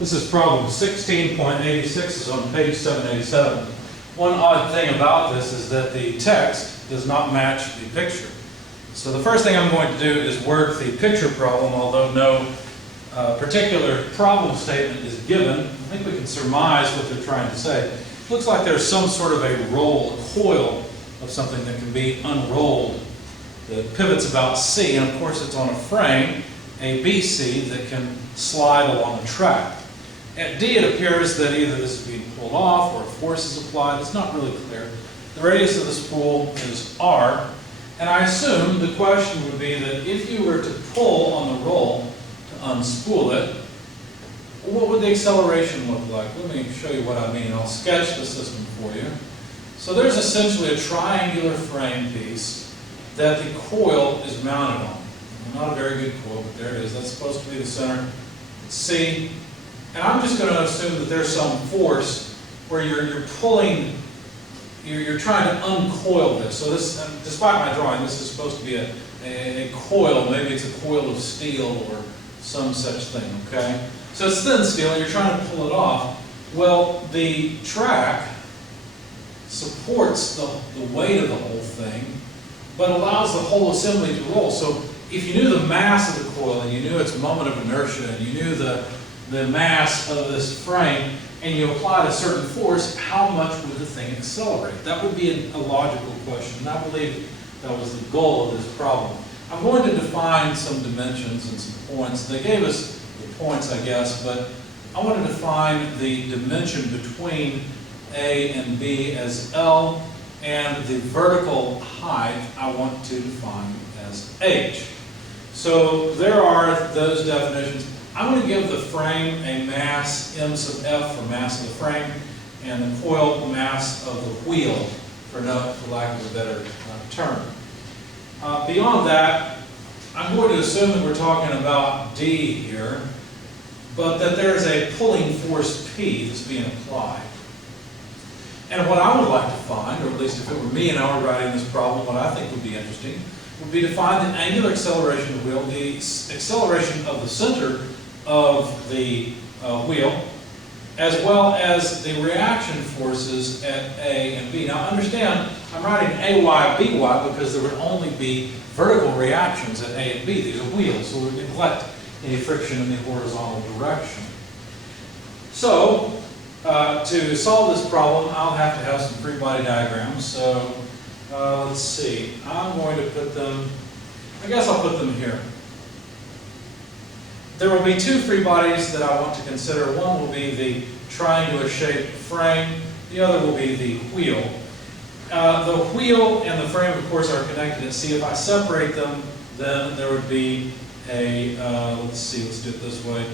This is problem 16.86, is on page 787. One odd thing about this is that the text does not match the picture. So the first thing I'm going to do is work the picture problem, although no particular problem statement is given. I think we can surmise what they're trying to say. It looks like there's some sort of a roll, a coil of something that can be unrolled. The pivot's about C, and of course it's on a frame, a BC, that can slide along the track. At D, it appears that either this is being pulled off or a force is applied. It's not really clear. The radius of the spool is R, and I assume the question would be that if you were to pull on the roll to unspool it, what would the acceleration look like? Let me show you what I mean. I'll sketch the system for you. So there's essentially a triangular frame piece that the coil is mounted on. Not a very good coil, but there it is. That's supposed to be the center. It's C. And I'm just going to assume that there's some force where you're pulling, you're trying to uncoil this. So this, despite my drawing, this is supposed to be a coil. Maybe it's a coil of steel or some such thing, okay? So it's thin steel and you're trying to pull it off. Well, the track supports the weight of the whole thing, but allows the whole assembly to roll. So if you knew the mass of the coil and you knew its moment of inertia and you knew the mass of this frame and you applied a certain force, how much would the thing accelerate? That would be a logical question, and I believe that was the goal of this problem. I'm going to define some dimensions and some points. They gave us the points, I guess, but I want to define the dimension between A and B as L, and the vertical height I want to define as H. So there are those definitions. I'm going to give the frame a mass m sub f for mass of the frame, and the coil mass of the wheel, for lack of a better term. Beyond that, I'm going to assume that we're talking about D here, but that there is a pulling force P that's being applied. And what I would like to find, or at least if it were me and I were writing this problem, what I think would be interesting would be to find the angular acceleration of the wheel, the acceleration of the center of the wheel, as well as the reaction forces at A and B. Now understand, I'm writing AY, BY because there would only be vertical reactions at A and B. These are wheels, so we would neglect any friction in the horizontal direction. So, to solve this problem, I'll have to have some free body diagrams. So, let's see. I'm going to put them, I guess I'll put them here. There will be two free bodies that I want to consider. One will be the triangular shaped frame. The other will be the wheel. The wheel and the frame, of course, are connected at C. If I separate them, then there would be a, let's do it this way.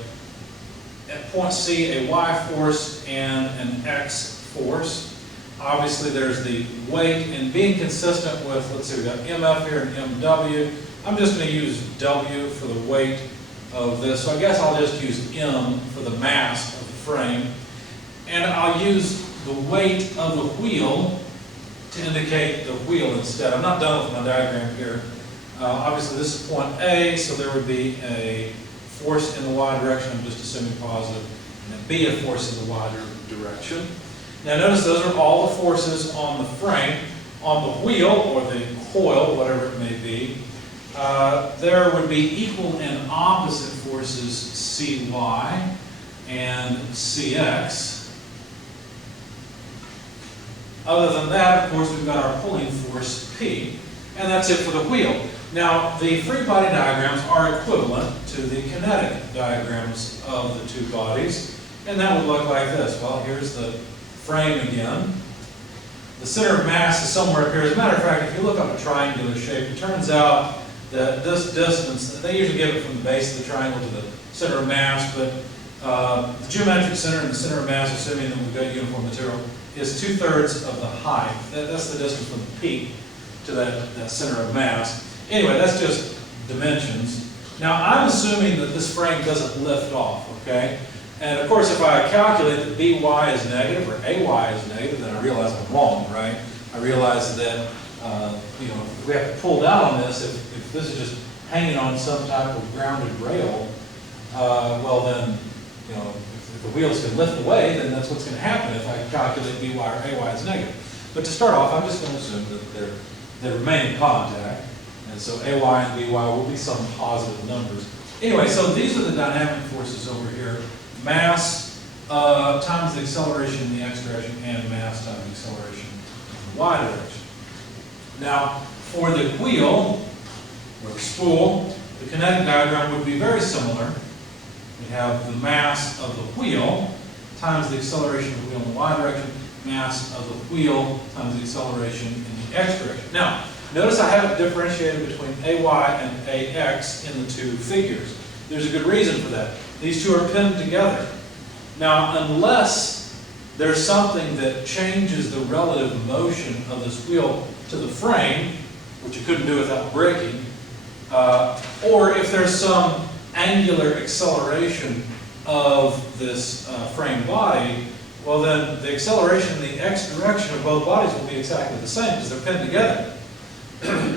At point C, a Y force and an X force. Obviously, there's the weight, and being consistent with, let's see, we've got MF here and MW. I'm just going to use W for the weight of this. So I guess I'll just use M for the mass of the frame. And I'll use the weight of the wheel to indicate the wheel instead. I'm not done with my diagram here. Obviously, this is point A, so there would be a force in the Y direction. I'm just assuming positive. And then B, a force in the Y direction. Now notice those are all the forces on the frame. On the wheel, or the coil, whatever it may be, there would be equal and opposite forces CY and CX. Other than that, of course, we've got our pulling force P, and that's it for the wheel. Now, the free body diagrams are equivalent to the kinetic diagrams of the two bodies, and that would look like this. Well, here's the frame again. The center of mass is somewhere up here. As a matter of fact, if you look up a triangular shape, it turns out that this distance, they usually give it from the base of the triangle to the center of mass, but the geometric center and the center of mass, assuming that we've got uniform material, is 2/3 of the height. That's the distance from the peak to that center of mass. Anyway, that's just dimensions. Now, I'm assuming that this frame doesn't lift off, okay? And of course, if I calculate that BY is negative or AY is negative, then I realize I'm wrong, right? I realize that, if we have to pull down on this, if this is just hanging on some type of grounded rail, well then, if If the wheels can lift away, then that's what's going to happen if I calculate By or Ay as negative. But to start off, I'm just going to assume that they remain in contact, and so Ay and By will be some positive numbers. Anyway, so these are the dynamic forces over here. Mass times the acceleration in the x direction, and mass times the acceleration in the y direction. Now, for the wheel, or the spool, the kinetic diagram would be very similar. We have the mass of the wheel times the acceleration of the wheel in the y direction, mass of the wheel times the acceleration in the x direction. Now, notice I haven't differentiated between Ay and Ax in the two figures. There's a good reason for that. These two are pinned together. Now, unless there's something that changes the relative motion of this wheel to the frame, which you couldn't do without braking, or if there's some angular acceleration of this frame body, well then the acceleration in the x direction of both bodies will be exactly the same because they're pinned together.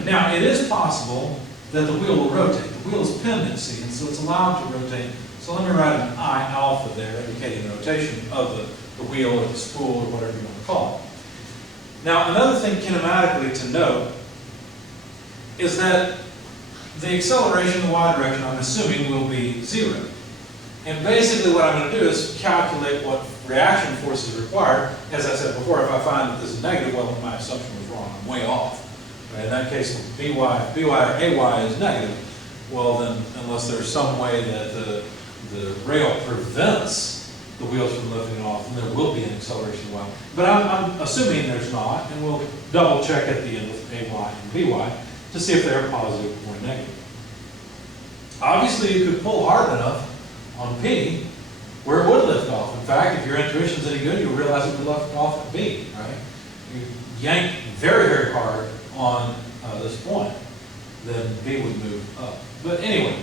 Now, it is possible that the wheel will rotate. The wheel is pinned at C, and so it's allowed to rotate. So let me write an I alpha there, indicating the rotation of the wheel or the spool or whatever you want to call it. Now, another thing kinematically to note is that the acceleration in the y direction, I'm assuming, will be 0. And basically what I'm going to do is calculate what reaction force is required. As I said before, if I find that this is negative, well, my assumption was wrong. I'm way off. Right? In that case, if By or Ay is negative, well then, unless there's some way that the rail prevents the wheels from lifting off, then there will be an acceleration of y. But I'm assuming there's not, and we'll double check at the end with Ay and By to see if they're positive or negative. Obviously, you could pull hard enough on P where it would lift off. In fact, if your intuition's any good, you'll realize it would lift off at B, right? You yank very, very hard on this point, then B would move up. But anyway,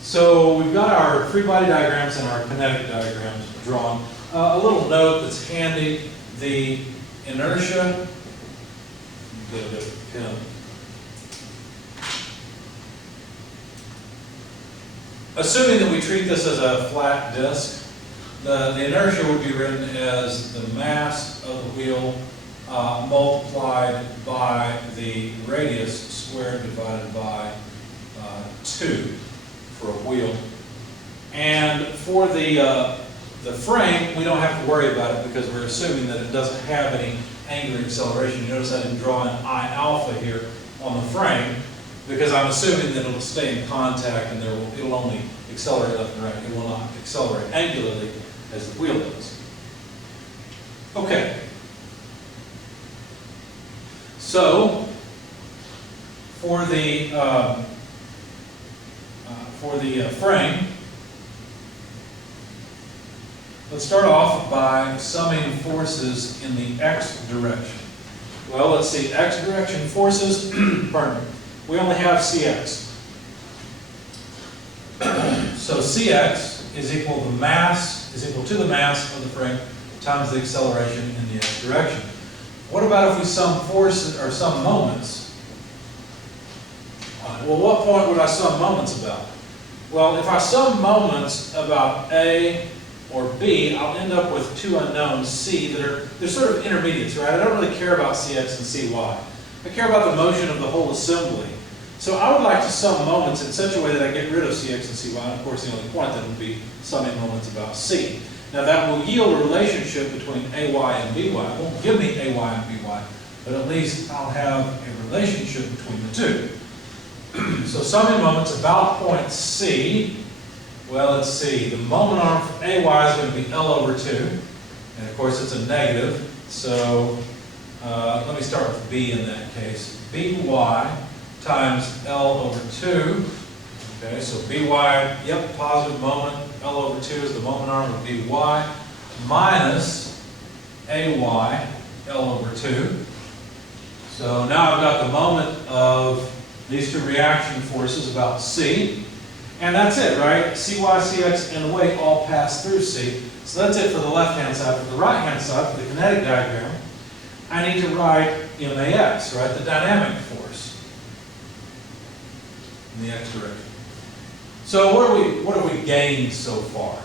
so we've got our free body diagrams and our kinetic diagrams drawn. A little note that's handy, the inertia, get a bit of a pen. Assuming that we treat this as a flat disk, the inertia would be written as the mass of the wheel multiplied by the radius squared divided by 2 for a wheel. And for the frame, we don't have to worry about it because we're assuming that it doesn't have any angular acceleration. You notice I didn't draw an I alpha here on the frame because I'm assuming that it'll stay in contact and it'll only accelerate left and right. It will not accelerate angularly as the wheel does. Okay. So, for the frame, let's start off by summing forces in the x direction. Well, let's see, x direction forces, pardon me, we only have Cx. So Cx is equal to the mass of the frame times the acceleration in the x direction. What about if we sum forces or sum moments? Well, what point would I sum moments about? Well, if I sum moments about A or B, I'll end up with two unknowns, C, they're sort of intermediates, right? I don't really care about Cx and Cy. I care about the motion of the whole assembly. So I would like to sum moments in such a way that I get rid of Cx and Cy, and of course the only point then would be summing moments about C. Now that will yield a relationship between Ay and By. It won't give me Ay and By, but at least I'll have a relationship between the two. So summing moments about point C, well, let's see, the moment arm for Ay is going to be L over 2, and of course it's a negative, so let me start with B in that case. By times L over 2, okay, so By, yep, positive moment, L over 2 is the moment arm of By, minus Ay, L over 2. So now I've got the moment of these two reaction forces about C, and that's it, right? Cy, Cx, and the weight all pass through C. So that's it for the left-hand side. For the right-hand side, for the kinetic diagram, I need to write MAX, right? The dynamic force in the x direction. So what have we gained so far?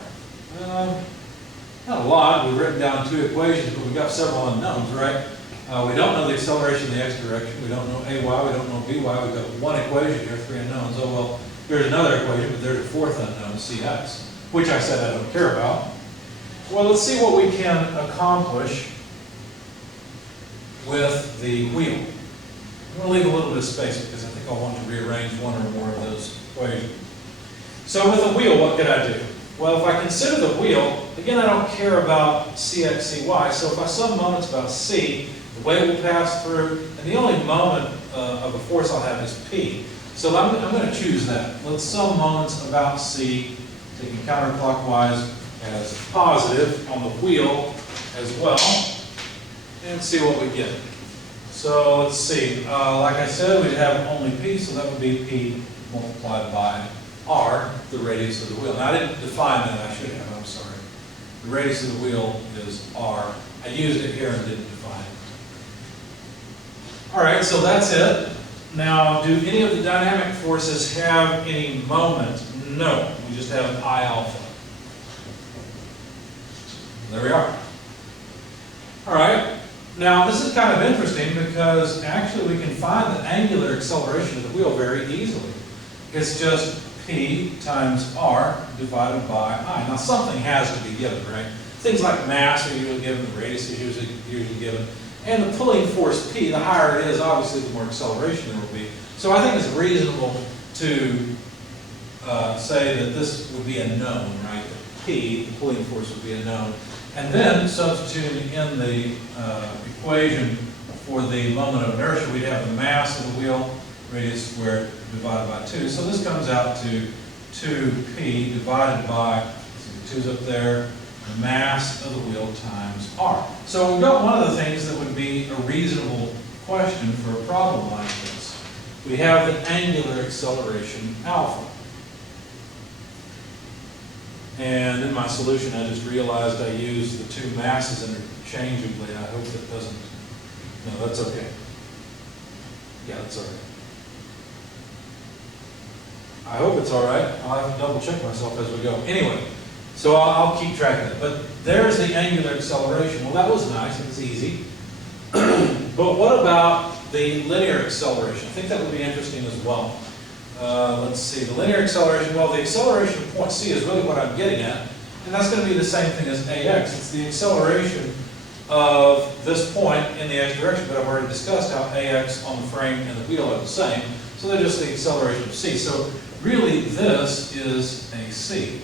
Not a lot. We've written down two equations, but we've got several unknowns, right? We don't know the acceleration in the x direction. We don't know AY. We don't know BY. We've got one equation here, three unknowns. Oh, well, there's another equation, but there's a fourth unknown, CX, which I said I don't care about. Well, let's see what we can accomplish with the wheel. I'm going to leave a little bit of space because I think I want to rearrange one or more of those equations. So with the wheel, what could I do? Well, if I consider the wheel, again, I don't care about CX, CY, so if I sum moments about C, the wave will pass through, and the only moment of a force I'll have is P. So I'm going to choose that. Let's sum moments about C, taking counterclockwise as positive on the wheel as well, and see what we get. So let's see, like I said, we'd have only P, so that would be P multiplied by R, the radius of the wheel. Now I didn't define that, I should have, I'm sorry. The radius of the wheel is R. I used it here and didn't define it. All right, so that's it. Now, do any of the dynamic forces have any moment? No, we just have I alpha. There we are. All right, now this is kind of interesting because actually we can find the angular acceleration of the wheel very easily. It's just P times R divided by I. Now something has to be given, right? Things like mass are usually given, the radius is usually given, and the pulling force P, the higher it is, obviously the more acceleration there will be. So I think it's reasonable to say that this would be a known, right? The P, the pulling force would be a known. And then substituting in the equation for the moment of inertia, we'd have the mass of the wheel, radius squared divided by 2. So this comes out to 2P divided by, see the 2's up there, the mass of the wheel times R. So we've got one of the things that would be a reasonable question for a problem like this. We have the angular acceleration alpha. And in my solution, I just realized I used the two masses interchangeably. I hope that doesn't, no, that's okay. Yeah, that's all right. I hope it's all right. I'll have to double check myself as we go. Anyway, so I'll keep track of it. But there's the angular acceleration. Well, that was nice. It was easy. But what about the linear acceleration? I think that would be interesting as well. Let's see, the linear acceleration, well, the acceleration of point C is really what I'm getting at, and that's going to be the same thing as AX. It's the acceleration of this point in the x direction, but I've already discussed how AX on the frame and the wheel are the same, so they're just the acceleration of C. So really, this is AC.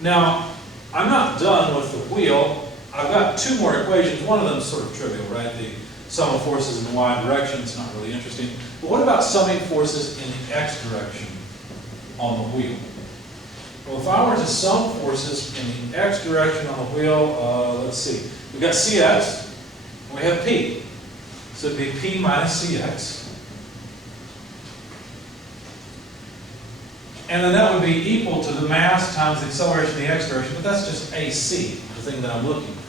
Now, I'm not done with the wheel. I've got two more equations. One of them is sort of trivial, right? The sum of forces in the y direction, it's not really interesting. But what about summing forces in the x direction on the wheel? Well, if I were to sum forces in the x direction on the wheel, let's see. We've got Cx, and we have P. So it'd be P minus Cx. And then that would be equal to the mass times the acceleration in the x direction, but that's just AC, the thing that I'm looking for.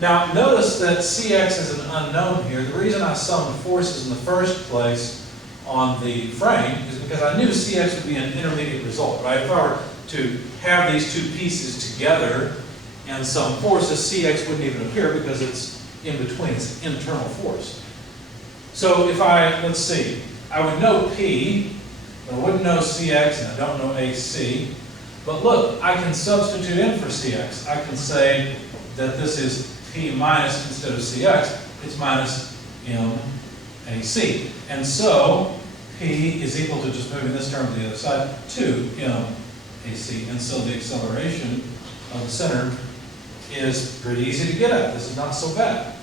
Now, notice that Cx is an unknown here. The reason I summed forces in the first place on the frame is because I knew Cx would be an intermediate result, right? If I were to have these two pieces together and sum forces, Cx wouldn't even appear because it's in between, it's an internal force. So if let's see, I would know P, but I wouldn't know Cx, and I don't know AC. But look, I can substitute in for Cx. I can say that this is P minus, instead of Cx, it's minus MAC. And so, P is equal to, just moving this term to the other side, 2MAC. And so the acceleration of the center is pretty easy to get at. This is not so bad.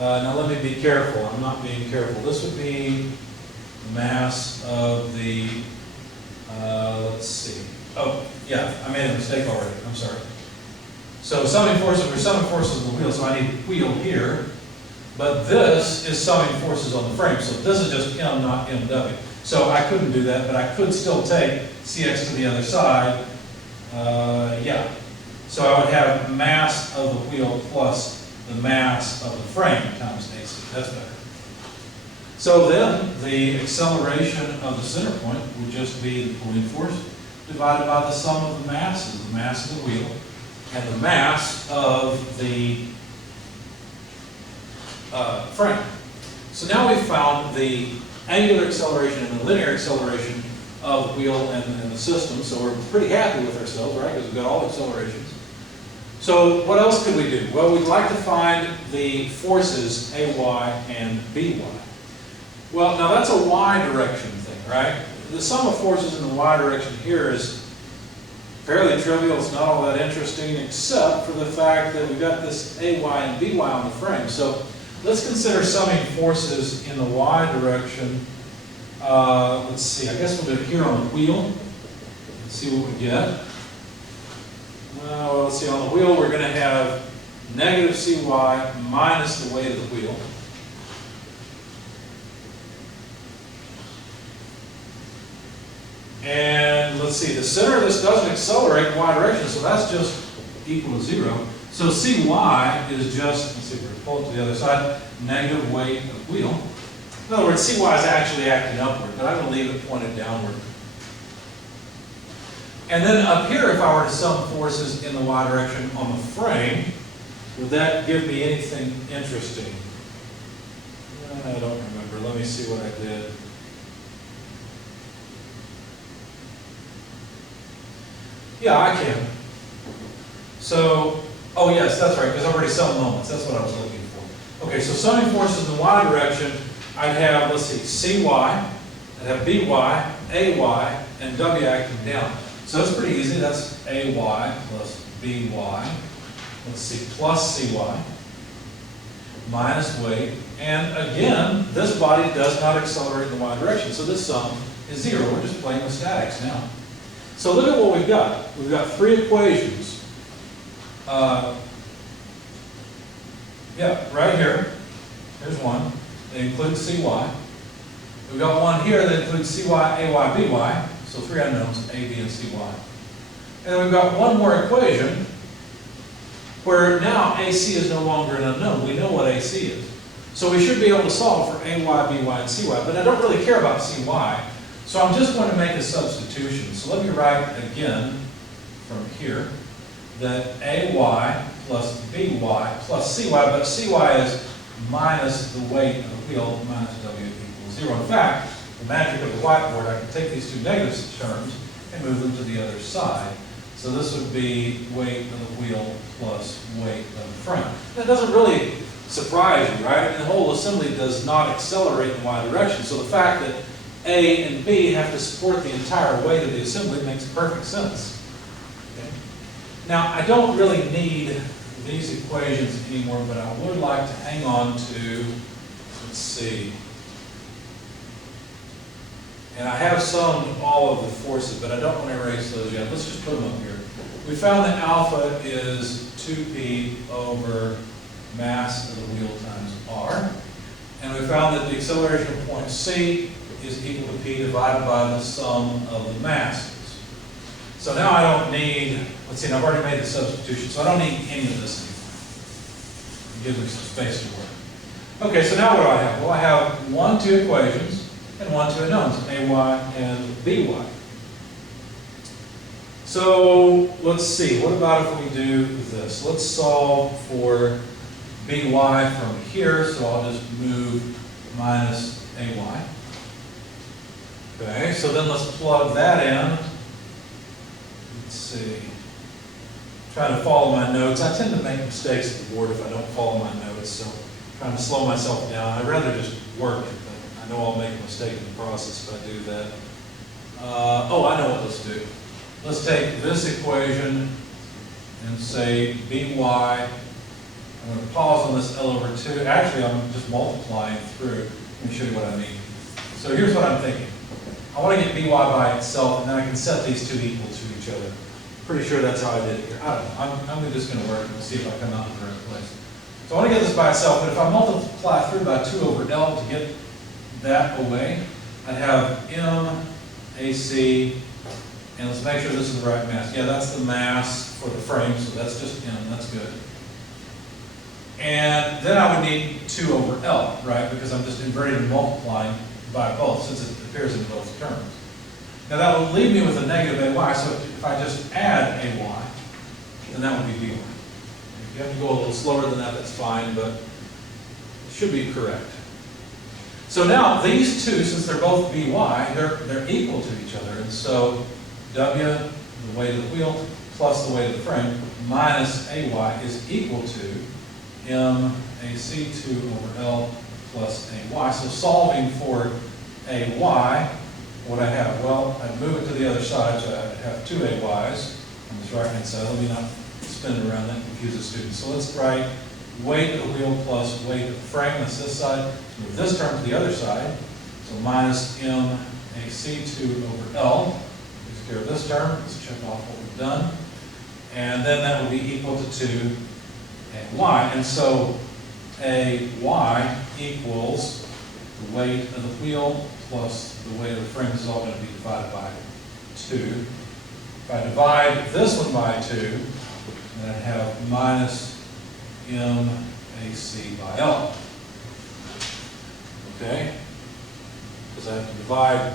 Now let me be careful. I'm not being careful. This would be the mass of the, let's see. Oh, yeah, I made a mistake already. I'm sorry. So summing forces, we're summing forces on the wheel, so I need wheel here. But this is summing forces on the frame, so this is just M, not MW. So I couldn't do that, but I could still take Cx to the other side. Yeah. So I would have mass of the wheel plus the mass of the frame times AC. That's better. So then the acceleration of the center point would just be the pulling force divided by the sum of the masses, the mass of the wheel and the mass of the frame. So now we've found the angular acceleration and the linear acceleration of the wheel and the system, so we're pretty happy with ourselves, right, because we've got all the accelerations. So what else could we do? Well, we'd like to find the forces AY and BY. Well, now that's a y direction thing, right? The sum of forces in the y direction here is fairly trivial. It's not all that interesting, except for the fact that we've got this AY and BY on the frame. So let's consider summing forces in the y direction. Let's see, I guess we'll do it here on the wheel. Let's see what we get. Well, let's see, on the wheel we're going to have negative CY minus the weight of the wheel. And let's see, the center of this doesn't accelerate in the y direction, so that's just equal to 0. So CY is just, let's see, we're going to pull it to the other side, negative weight of wheel. In other words, CY is actually acting upward, but I'm going to leave it pointed downward. And then up here, if I were to sum forces in the y direction on the frame, would that give me anything interesting? I don't remember. Let me see what I did. Yeah, I can. So, oh yes, that's right, because I've already summed moments. That's what I was looking for. Okay, so summing forces in the y direction, I'd have, let's see, CY, I'd have BY, AY, and W acting down. So that's pretty easy. That's AY plus BY. Let's see, plus CY minus weight. And again, this body does not accelerate in the y direction, so this sum is 0. We're just playing with statics now. So look at what we've got. We've got 3 equations. Yeah, right here. Here's one. They include CY. We've got one here that includes CY, AY, BY. So 3 unknowns, A, B, and CY. And then we've got one more equation where now AC is no longer an unknown. We know what AC is. So we should be able to solve for AY, BY, and CY. But I don't really care about CY. So I'm just going to make a substitution. So let me write again from here that AY plus BY plus CY, but CY is minus the weight of the wheel minus W equals 0. In fact, the magic of the whiteboard, I can take these 2 negative terms and move them to the other side. So this would be weight of the wheel plus weight of the frame. That doesn't really surprise you, right? I mean, the whole assembly does not accelerate in the y direction. So the fact that A and B have to support the entire weight of the assembly makes perfect sense. Okay? Now, I don't really need these equations anymore, but I would like to hang on to, let's see, and I have summed all of the forces, but I don't want to erase those yet. Let's just put them up here. We found that alpha is 2p over mass of the wheel times r. And we found that the acceleration of point C is equal to p divided by the sum of the masses. So now I don't need, let's see, and I've already made the substitution, so I don't need any of this anymore. It gives me some space to work. Okay, so now what do I have? Well, I have 2 equations and 2 unknowns, AY and BY. So let's see, what about if we do this? Let's solve for BY from here, so I'll just move minus AY. Okay, so then let's plug that in. Let's see. Trying to follow my notes. I tend to make mistakes at the board if I don't follow my notes, so trying to slow myself down. I'd rather just work it, but I know I'll make a mistake in the process if I do that. Oh, I know what let's do. Let's take this equation and say BY. I'm going to pause on this L over 2. Actually, I'm just multiplying through. Let me show you what I mean. So here's what I'm thinking. I want to get BY by itself, and then I can set these 2 equal to each other. Pretty sure that's how I did it here. I don't know. I'm just going to work and see if I come out in the right place. So I want to get this by itself, but if I multiply through by 2 over L to get that away, I'd have M, AC, and let's make sure this is the right mass. Yeah, that's the mass for the frame, so that's just M. That's good. And then I would need 2 over L, right? Because I'm just inverting and multiplying by both, since it appears in both terms. Now that would leave me with a negative AY, so if I just add AY, then that would be BY. If you have to go a little slower than that, that's fine, but it should be correct. So now these two, since they're both BY, they're equal to each other. And so W, the weight of the wheel, plus the weight of the frame, minus AY is equal to MAC2 over L plus AY. So solving for AY, what I have? Well, I'd move it to the other side, so I have 2 AYs on this right-hand side. Let me not spin it around, that confuses students. So let's write weight of the wheel plus weight of the frame. That's this side. Move this term to the other side. So minus MAC2 over L. Takes care of this term. Let's check off what we've done. And then that will be equal to 2 AY. And so AY equals the weight of the wheel plus the weight of the frame. This is all going to be divided by 2. If I divide this one by 2, then I have minus MAC by L. Okay? Because I have to divide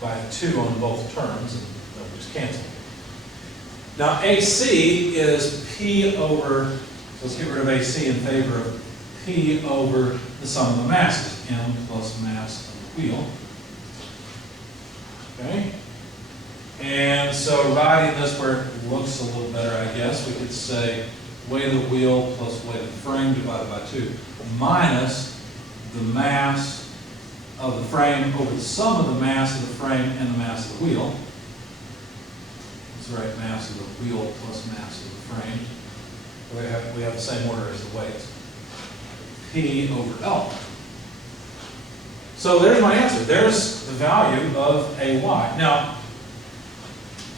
by 2 on both terms, and they'll just cancel. Now AC is P over, so let's get rid of AC in favor of P over the sum of the masses, M plus mass of the wheel. Okay? And so writing this where it looks a little better, I guess, we could say weight of the wheel plus weight of the frame divided by 2 minus the mass of the frame over the sum of the mass of the frame and the mass of the wheel. Let's write mass of the wheel plus mass of the frame. We have the same order as the weights. P over L. So there's my answer. There's the value of AY. Now,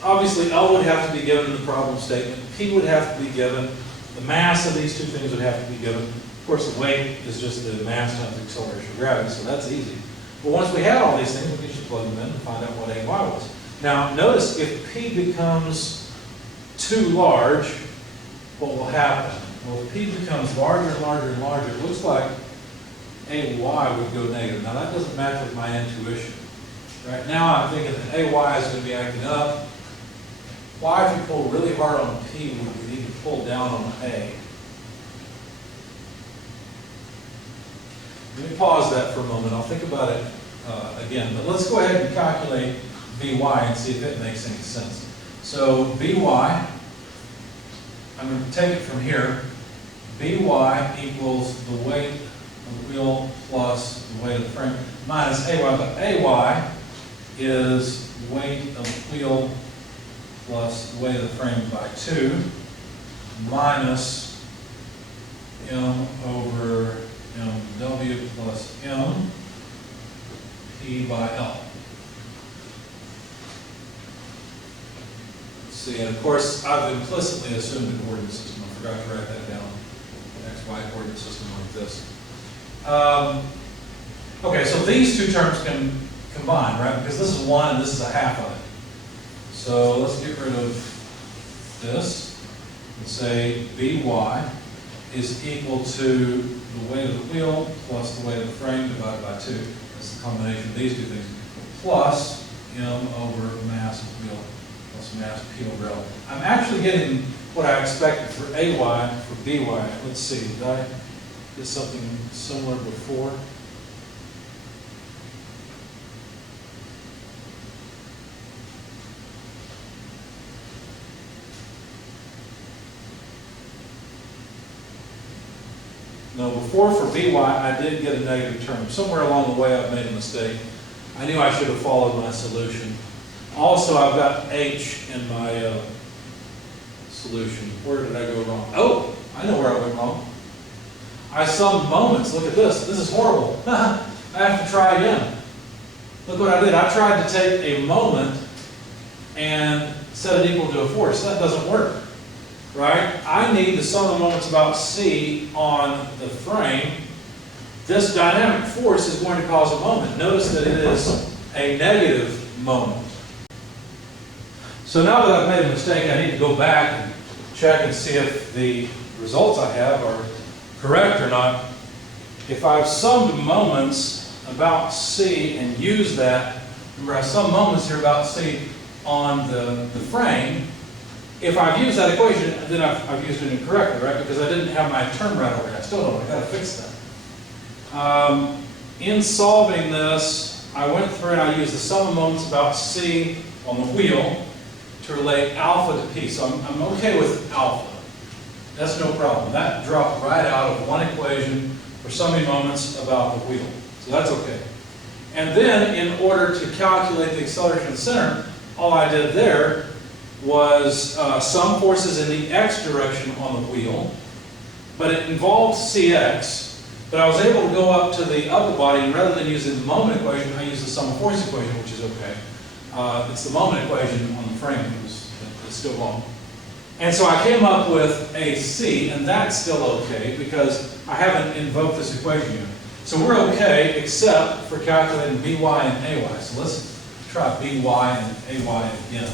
obviously L would have to be given in the problem statement. P would have to be given. The mass of these two things would have to be given. Of course, the weight is just the mass times the acceleration of gravity, so that's easy. But once we have all these things, we can just plug them in and find out what AY was. Now, notice if P becomes too large, what will happen? Well, if P becomes larger and larger and larger, it looks like AY would go negative. Now, that doesn't match with my intuition. Right now, I'm thinking that AY is going to be acting up. Why, if you pull really hard on P, would we need to pull down on A? Let me pause that for a moment. I'll think about it again. But let's go ahead and calculate Vy and see if it makes any sense. So Vy, I'm going to take it from here. Vy equals the weight of the wheel plus the weight of the frame minus AY. But AY is weight of the wheel plus the weight of the frame by 2 minus M over MW plus M P by L. Let's see, and of course, I've implicitly assumed a coordinate system. I forgot to write that down. An XY coordinate system like this. Okay, so these two terms can combine, right? Because this is 1 and this is a half of it. So let's get rid of this and say Vy is equal to the weight of the wheel plus the weight of the frame divided by 2. That's the combination of these two things. Plus M over mass of the wheel plus mass P over L. I'm actually getting what I expected for AY for BY. Let's see, did I get something similar before? No, before for Vy, I did get a negative term. Somewhere along the way, I've made a mistake. I knew I should have followed my solution. Also, I've got H in my solution. Where did I go wrong? Oh, I know where I went wrong. I summed moments. Look at this. This is horrible. I have to try again. Look what I did. I tried to take a moment and set it equal to a force. That doesn't work. Right? I need the sum of the moments about C on the frame. This dynamic force is going to cause a moment. Notice that it is a negative moment. So now that I've made a mistake, I need to go back and check and see if the results I have are correct or not, if I've summed moments about C and used that, remember I summed moments here about C on the frame, if I've used that equation, then I've used it incorrectly, right? Because I didn't have my term right over here. I still don't. I've got to fix that. In solving this, I went through and I used the sum of moments about C on the wheel to relate alpha to P. So I'm okay with alpha. That's no problem. That dropped right out of one equation for summing moments about the wheel. So that's okay. And then in order to calculate the acceleration of the center, all I did there was sum forces in the x direction on the wheel, but it involved cx. But I was able to go up to the upper body, and rather than using the moment equation, I used the sum of force equation, which is okay. It's the moment equation on the frame. It's still wrong. And so I came up with AC, and that's still okay because I haven't invoked this equation yet. So we're okay except for calculating BY and AY. So let's try BY and AY again.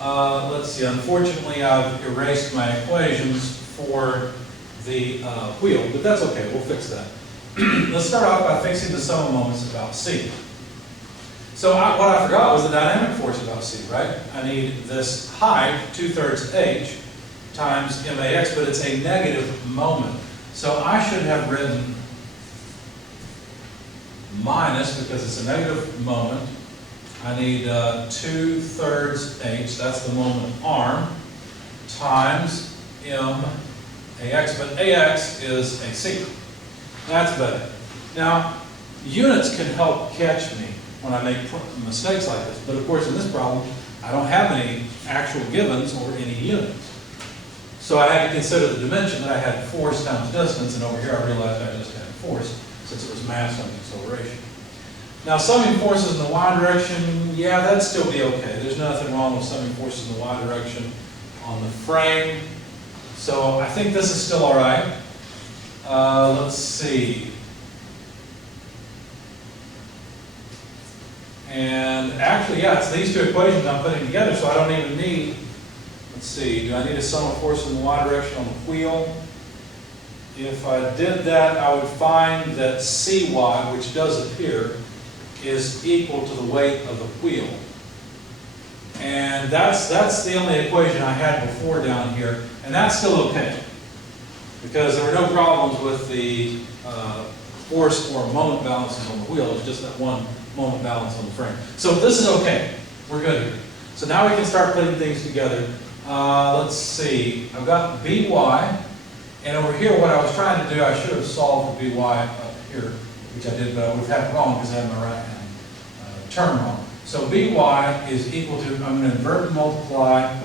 Let's see, unfortunately I've erased my equations for the wheel, but that's okay, we'll fix that. Let's start off by fixing the sum of moments about C. So what I forgot was the dynamic force about C, right? I need this height, 2/3 h, times max, but it's a negative moment. So I should have written minus, because it's a negative moment. I need 2/3 h, that's the moment arm, times max, but ax is AC. That's better. Now, units can help catch me when I make mistakes like this, but of course in this problem, I don't have any actual givens or any units. So I had to consider the dimension that I had force times distance, and over here I realized I just had force since it was mass times acceleration. Now summing forces in the y direction, yeah, that'd still be okay. There's nothing wrong with summing forces in the y direction on the frame. So I think this is still all right. Let's see. And actually, yeah, it's these two equations I'm putting together, so I don't even need, let's see, do I need a sum of force in the y direction on the wheel? If I did that, I would find that Cy, which does appear, is equal to the weight of the wheel. And that's the only equation I had before down here, and that's still okay. Because there were no problems with the force or moment balances on the wheel, it's just that one moment balance on the frame. So this is okay, we're good here. So now we can start putting things together. Let's see, I've got By, and over here what I was trying to do, I should have solved the By up here, which I did, but I would have had it wrong because I had my right hand term wrong. So By is equal to, I'm going to invert and multiply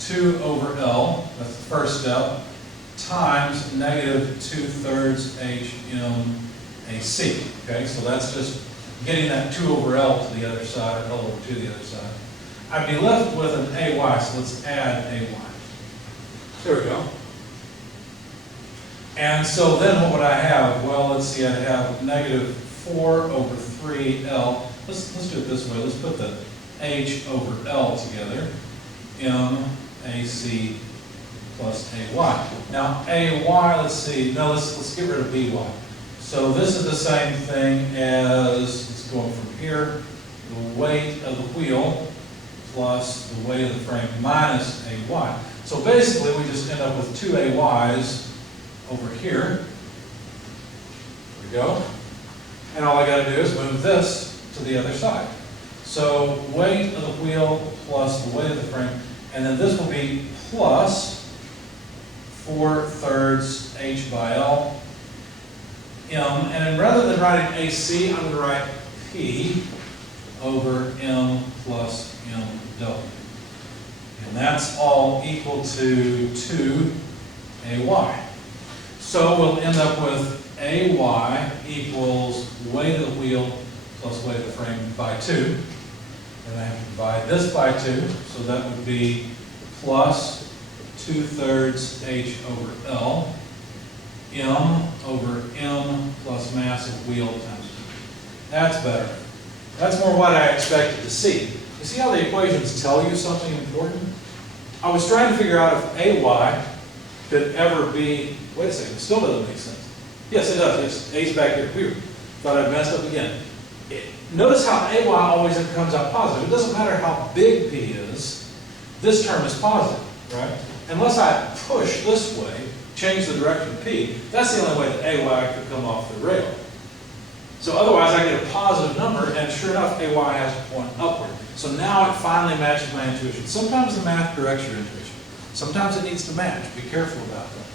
2 over L, that's the first step, times negative 2/3 h m AC. Okay, so that's just getting that 2 over L to the other side, or L over 2 to the other side. I'd be left with an AY, so let's add AY. There we go. And so then what would I have? Well, let's see, I'd have negative 4 over 3L. Let's do it this way. Let's put the H over L together. MAC plus AY. Now AY, let's see, no, let's get rid of BY. So this is the same thing as, it's going from here, the weight of the wheel plus the weight of the frame minus AY. So basically we just end up with 2 AYs over here. There we go. And all I got to do is move this to the other side. So weight of the wheel plus the weight of the frame, and then this will be plus 4/3 H by L M, and then rather than writing AC, I'm going to write P over M plus MW. And that's all equal to 2 AY. So we'll end up with AY equals weight of the wheel plus weight of the frame by 2. And I have to divide this by 2, so that would be plus 2/3 H over L, M over M plus mass of wheel times 2. That's better. That's more what I expected to see. You see how the equations tell you something important? I was trying to figure out if AY could ever be, wait a second, it still doesn't make sense. Yes, it does. Yes, A's back here. Whew, thought I'd messed up again. Notice how AY always comes out positive. It doesn't matter how big P is, this term is positive, right? Unless I push this way, change the direction of P, that's the only way that AY could come off the rail. So otherwise I get a positive number, and sure enough, AY has to point upward. So now it finally matches my intuition. Sometimes the math corrects your intuition. Sometimes it needs to match. Be careful about that.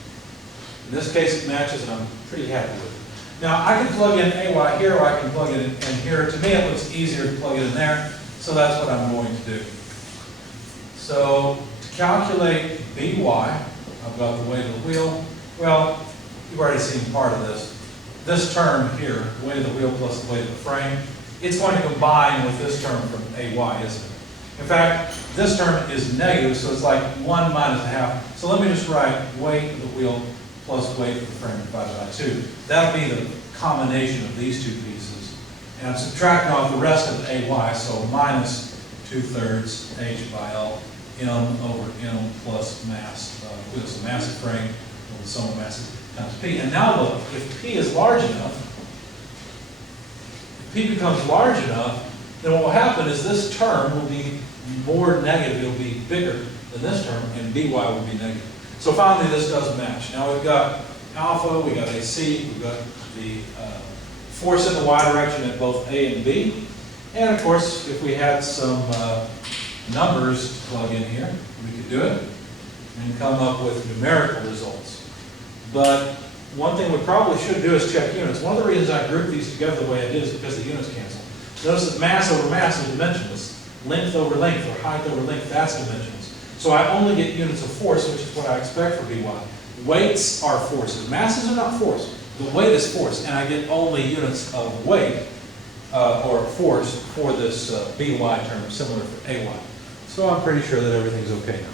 In this case it matches, and I'm pretty happy with it. Now I can plug in AY here, or I can plug it in here. To me it looks easier to plug it in there, so that's what I'm going to do. So to calculate BY, I've got the weight of the wheel. Well, you've already seen part of this. This term here, the weight of the wheel plus the weight of the frame, it's going to combine with this term from AY, isn't it? In fact, this term is negative, so it's like 1 minus a half. So let me just write weight of the wheel plus weight of the frame divided by 2. That'll be the combination of these two pieces. And I'm subtracting off the rest of the AY, so minus 2/3 H by L, M over M plus mass of the wheel. So mass of frame over the sum of masses times P. And now look, if P is large enough, if P becomes large enough, then what will happen is this term will be more negative, it'll be bigger than this term, and BY will be negative. So finally this does match. Now we've got alpha, we've got AC, we've got the force in the Y direction at both A and B. And of course, if we had some numbers to plug in here, we could do it and come up with numerical results. But one thing we probably should do is check units. One of the reasons I grouped these together the way I did is because the units cancel. Notice that mass over mass is dimensionless. Length over length, or height over length, that's dimensionless. So I only get units of force, which is what I expect for BY. Weights are forces. Masses are not force. The weight is force, and I get only units of weight or force for this BY term, similar for AY. So I'm pretty sure that everything's okay now.